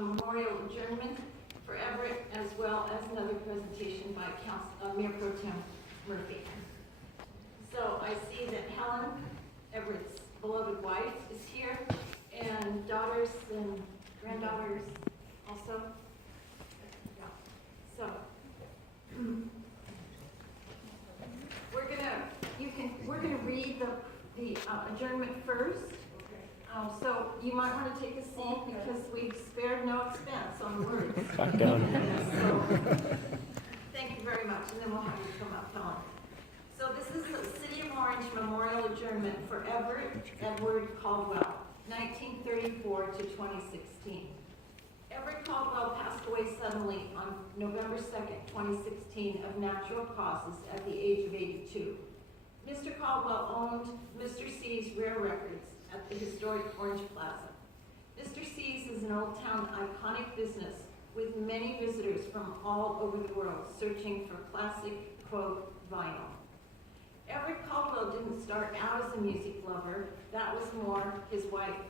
memorial adjournment for Everett, as well as another presentation by Mayor Pro Tem Murphy. So I see that Helen, Everett's beloved wife, is here, and daughters and granddaughters also. Yeah. So we're gonna read the adjournment first. So you might want to take a seat because we've spared no expense on words. Back down. So, thank you very much, and then we'll have you come up, Helen. So this is the City of Orange Memorial Adjournment for Everett Edward Caldwell, 1934 to 2016. Everett Caldwell passed away suddenly on November 2nd, 2016 of natural causes at the age of 82. Mr. Caldwell owned Mr. C's Rare Records at the historic Orange Plaza. Mr. C's is an Old Town iconic business with many visitors from all over the world searching for classic, quote, vinyl. Everett Caldwell didn't start out as a music lover. That was more his wife,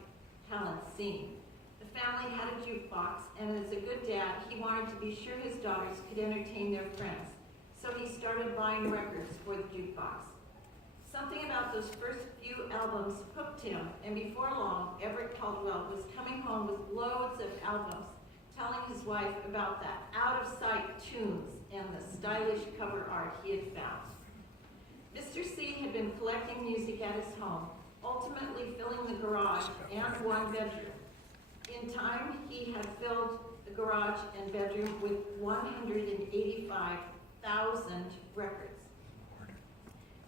Helen's scene. The family had a jukebox, and as a good dad, he wanted to be sure his daughters could entertain their friends. So he started buying records for the jukebox. Something about those first few albums hooked him, and before long, Everett Caldwell was coming home with loads of albums, telling his wife about the out-of-sight tunes and the stylish cover art he had found. Mr. C had been collecting music at his home, ultimately filling the garage and one bedroom. In time, he had filled the garage and bedroom with 185,000 records.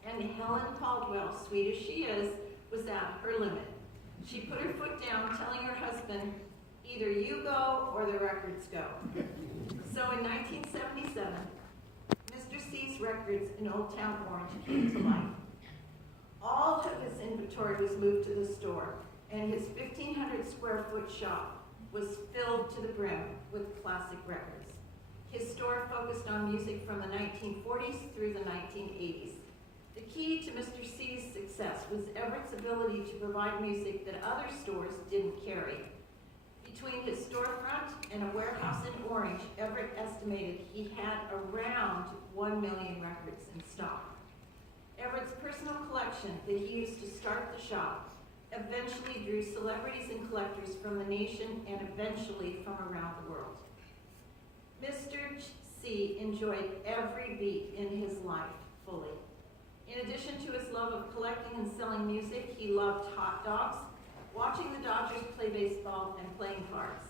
And Helen Caldwell, sweet as she is, was at her limit. She put her foot down, telling her husband, either you go or the records go. So in 1977, Mr. C's Records in Old Town Orange came to life. All of his inventory was moved to the store, and his 1,500 square foot shop was filled to the brim with classic records. His store focused on music from the 1940s through the 1980s. The key to Mr. C's success was Everett's ability to provide music that other stores didn't carry. Between his storefront and a warehouse in Orange, Everett estimated he had around 1 million records in stock. Everett's personal collection that he used to start the shop eventually drew celebrities and collectors from the nation and eventually from around the world. Mr. C enjoyed every beat in his life fully. In addition to his love of collecting and selling music, he loved hot dogs, watching the Dodgers play baseball, and playing cards.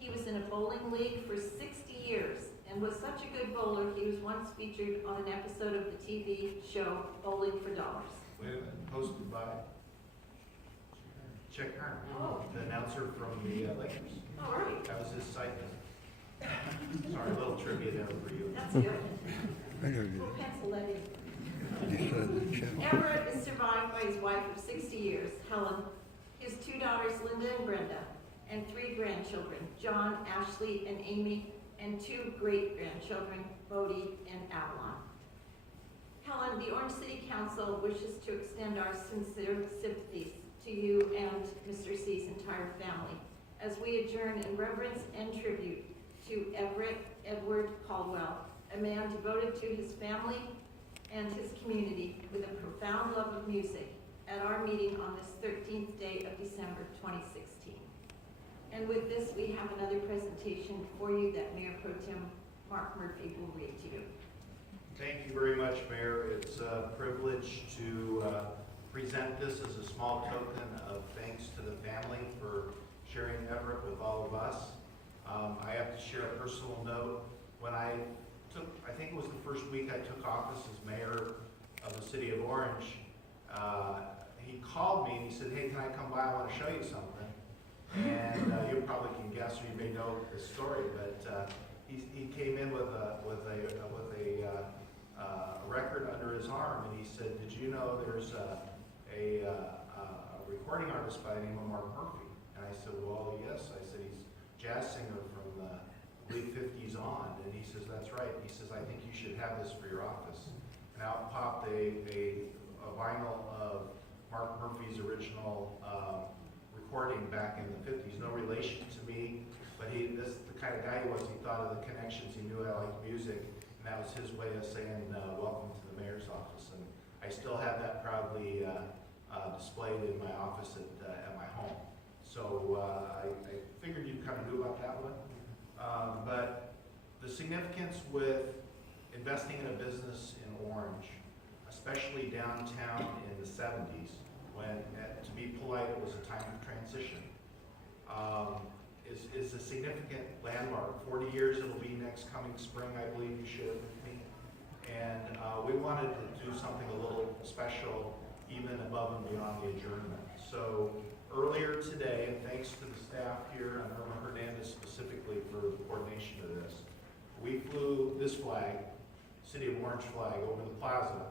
He was in a bowling league for 60 years and was such a good bowler, he was once featured on an episode of the TV show Bowling for Dollars. Wait a minute, hosted by Chick Hearn, the announcer from the Lakers. All right. That was his site visit. Sorry, a little trivia there for you. That's good. We'll pencil that in. Everett is survived by his wife of 60 years, Helen, his 2 daughters, Linda and Brenda, and 3 grandchildren, John, Ashley, and Amy, and 2 great-grandchildren, Bodie and Avalon. Helen, the Orange City Council wishes to extend our sincere sympathies to you and Mr. C's entire family as we adjourn in reverence and tribute to Everett Edward Caldwell, a man devoted to his family and his community with a profound love of music at our meeting on this 13th day of December 2016. And with this, we have another presentation for you that Mayor Pro Tem Mark Murphy will read to you. Thank you very much, Mayor. It's a privilege to present this as a small token of thanks to the family for sharing Everett with all of us. I have to share a personal note. When I think it was the first week I took office as mayor of the city of Orange, he called me and he said, hey, can I come by? I want to show you something. And you probably can guess, or you may know the story, but he came in with a record under his arm, and he said, did you know there's a recording artist by the name of Mark Murphy? And I said, well, yes. I said, he's a jazz singer from the late 50s on. And he says, that's right. He says, I think you should have this for your office. And out popped a vinyl of Mark Murphy's original recording back in the 50s. No relation to me. But this the kind of guy he was. He thought of the connections. He knew I liked music, and that was his way of saying welcome to the mayor's office. And I still have that proudly displayed in my office at my home. So I figured you'd kind of knew about that one. But the significance with investing in a business in Orange, especially downtown in the 70s, when, to be polite, it was a time of transition, is a significant landmark. 40 years it'll be next coming spring, I believe you shared with me. And we wanted to do something a little special, even above and beyond the adjournment. So earlier today, and thanks to the staff here, and Irma Hernandez specifically for the coordination of this, we flew this flag, City of Orange flag, over the plaza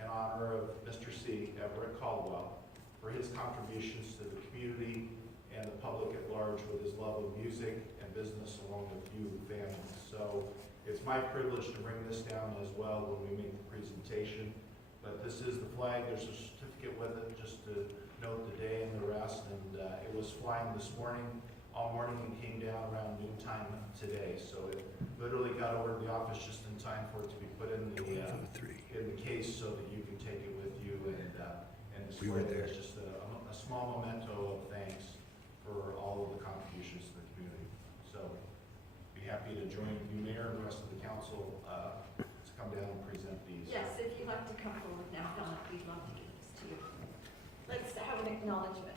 in honor of Mr. C. Everett Caldwell for his contributions to the community and the public at large with his love of music and business along with you families. So it's my privilege to bring this down as well when we make the presentation. But this is the flag. There's a certificate with it just to note the day and the rest. And it was flying this morning, all morning, and came down around noontime today. So it literally got over to the office just in time for it to be put in the case so that you can take it with you and display it as just a small memento of thanks for all of the contributions to the community. So be happy to join you, Mayor, and the rest of the council to come down and present these. Yes, if you'd like to come forward now, Donna, we'd love to give this to you. Let's have an acknowledgement.